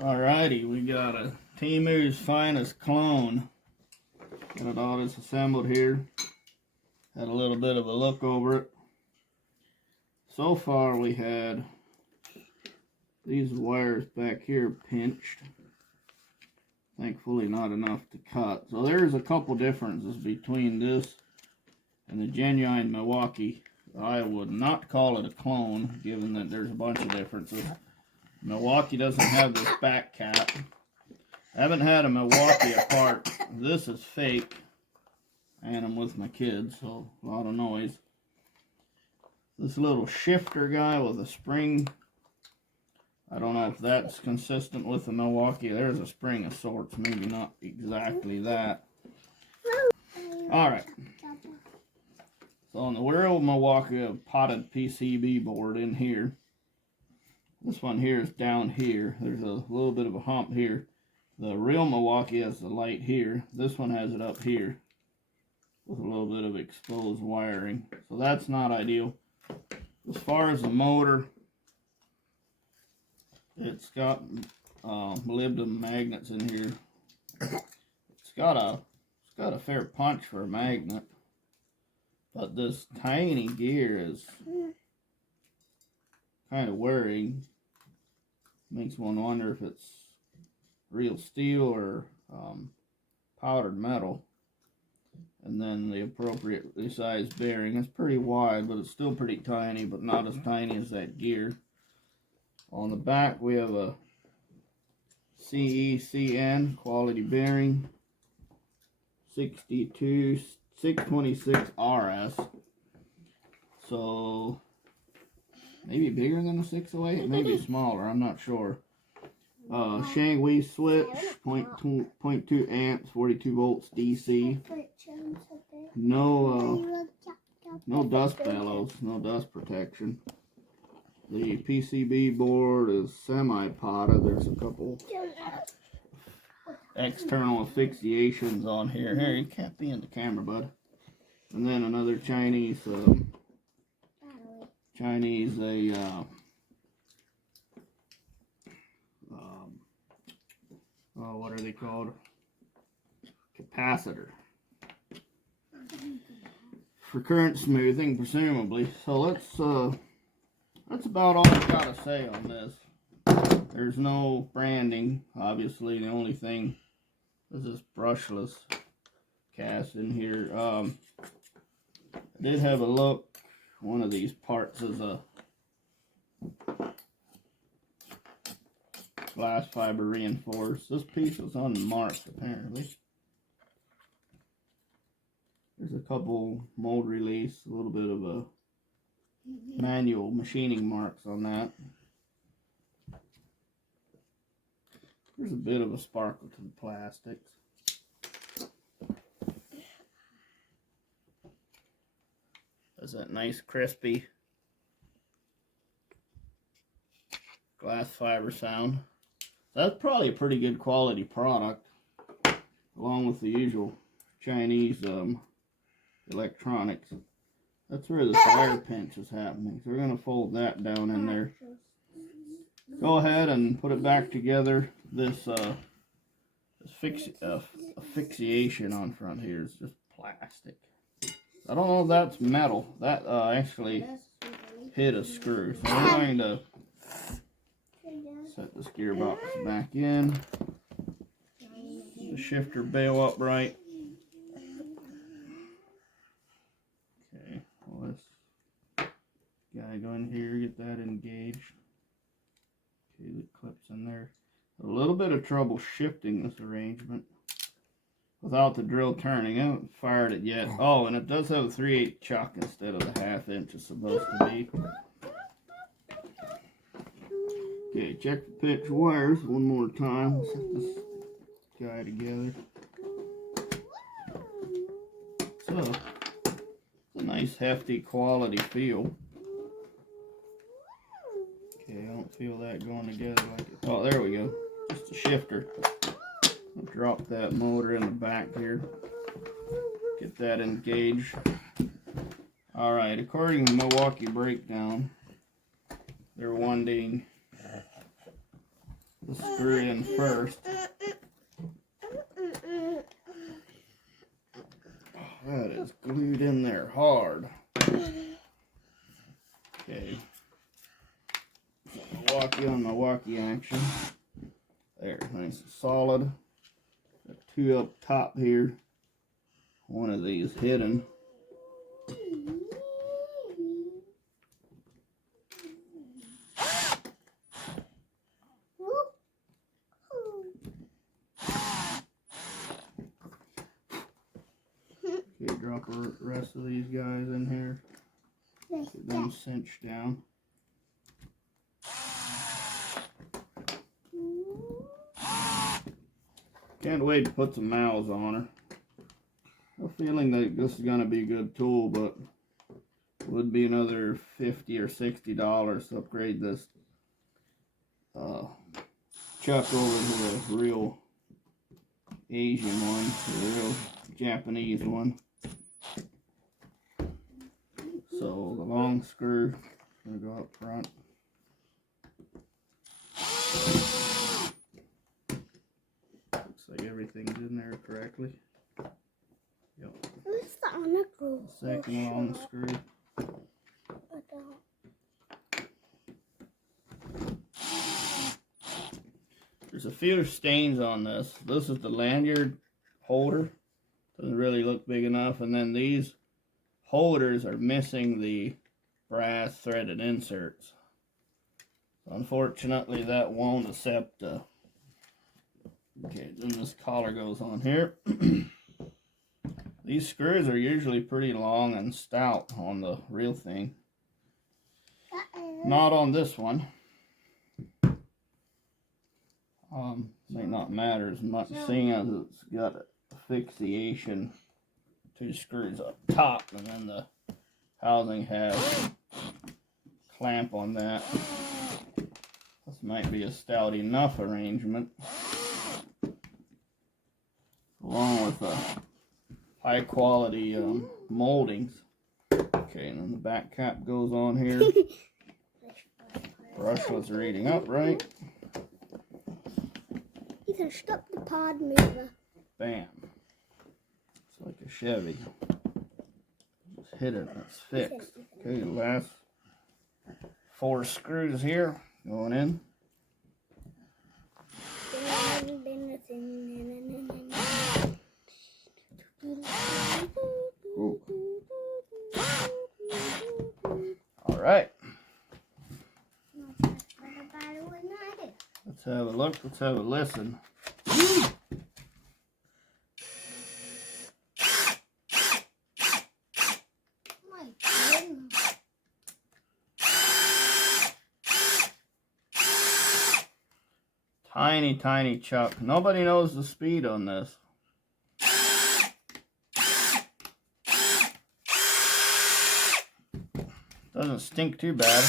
Alrighty, we got a Temu's finest clone. Got it all disassembled here. Had a little bit of a look over it. So far we had these wires back here pinched. Thankfully not enough to cut. So there's a couple differences between this and the genuine Milwaukee. I would not call it a clone, given that there's a bunch of differences. Milwaukee doesn't have this back cap. I haven't had a Milwaukee apart. This is fake. And I'm with my kids, so a lot of noise. This little shifter guy with a spring. I don't know if that's consistent with the Milwaukee. There's a spring of sorts, maybe not exactly that. Alright. So on the real Milwaukee, a potted PCB board in here. This one here is down here. There's a little bit of a hump here. The real Milwaukee has the light here. This one has it up here with a little bit of exposed wiring. So that's not ideal. As far as the motor, it's got molybdenum magnets in here. It's got a fair punch for a magnet, but this tiny gear is kind of worrying. Makes one wonder if it's real steel or powdered metal. And then the appropriately sized bearing. It's pretty wide, but it's still pretty tiny, but not as tiny as that gear. On the back we have a CECN quality bearing, 626 RS. So maybe bigger than a 608, maybe smaller, I'm not sure. Shangwei switch, 0.2 amps, 42 volts DC. No dust bellows, no dust protection. The PCB board is semi-potted. There's a couple external asphyxiations on here. Here, you can't be in the camera, bud. And then another Chinese, what are they called? Capacitor. For current smoothing, presumably. So that's about all I've got to say on this. There's no branding, obviously. The only thing is this brushless cast in here. I did have a look. One of these parts is a glass fiber reinforced. This piece was unmarked apparently. There's a couple mold release, a little bit of a manual machining marks on that. There's a bit of a sparkle to the plastics. There's that nice crispy glass fiber sound. That's probably a pretty good quality product, along with the usual Chinese electronics. That's where the fire pinch is happening. So we're going to fold that down in there. Go ahead and put it back together. This asphyxiation on front here is just plastic. I don't know if that's metal. That actually hit a screw. So we're going to set this gearbox back in. The shifter bail upright. Okay, well, let's guy go in here, get that engaged. Okay, the clip's in there. A little bit of trouble shifting this arrangement without the drill turning. I haven't fired it yet. Oh, and it does have a 3/8 chuck instead of the 1/2 inch it's supposed to be. Okay, check the pinch wires one more time. Set this guy together. So, it's a nice hefty quality feel. Okay, I don't feel that going together like it. Oh, there we go. Just a shifter. I'll drop that motor in the back here. Get that engaged. Alright, according to Milwaukee Breakdown, they're wanting the screw in first. That is glued in there hard. Okay. Milwaukee on Milwaukee action. There, nice and solid. Got two up top here. One of these hidden. Okay, drop the rest of these guys in here. Get them cinched down. Can't wait to put some mouths on her. I'm feeling that this is going to be a good tool, but it would be another $50 or $60 to upgrade this chuck over to the real Asian one, the real Japanese one. So the long screw is going to go up front. Looks like everything's in there correctly. Yep. Where's the Hammerdrill? Second long screw. There's a few stains on this. This is the lanyard holder. Doesn't really look big enough. And then these holders are missing the brass threaded inserts. Unfortunately, that won't accept. Okay, then this collar goes on here. These screws are usually pretty long and stout on the real thing. Not on this one. Might not matter as much, seeing as it's got a asphyxiation. Two screws up top, and then the housing has a clamp on that. This might be a stout enough arrangement, along with high quality moldings. Okay, and then the back cap goes on here. Brush was reading up right. Ethan, stop the pod mover. Bam. It's like a Chevy. Just hit it and it's fixed. Okay, the last 4 screws here going in. Ooh. All right. Let's have a look. Let's have a listen. Tiny, tiny chuck. Nobody knows the speed on this. Doesn't stink too bad.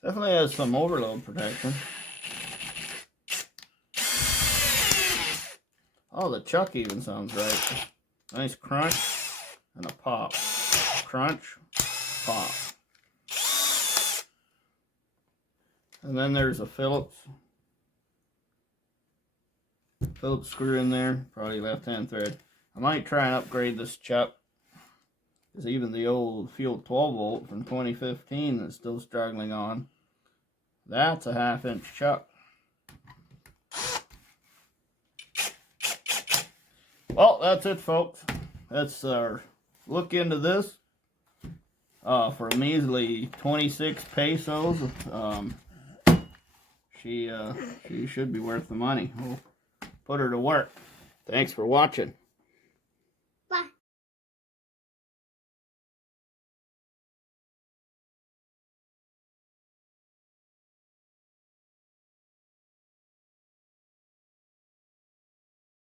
Definitely has some overload protection. Oh, the chuck even sounds right. Nice crunch and a pop. Crunch, pop. And then there's a Phillips screw in there, probably left-hand thread. I might try and upgrade this chuck, because even the old Field 12 volt from 2015 is still struggling on. That's a 1/2 inch chuck. Well, that's it, folks. That's our look into this for a measly 26 pesos. She should be worth the money. We'll put her to work. Thanks for watching.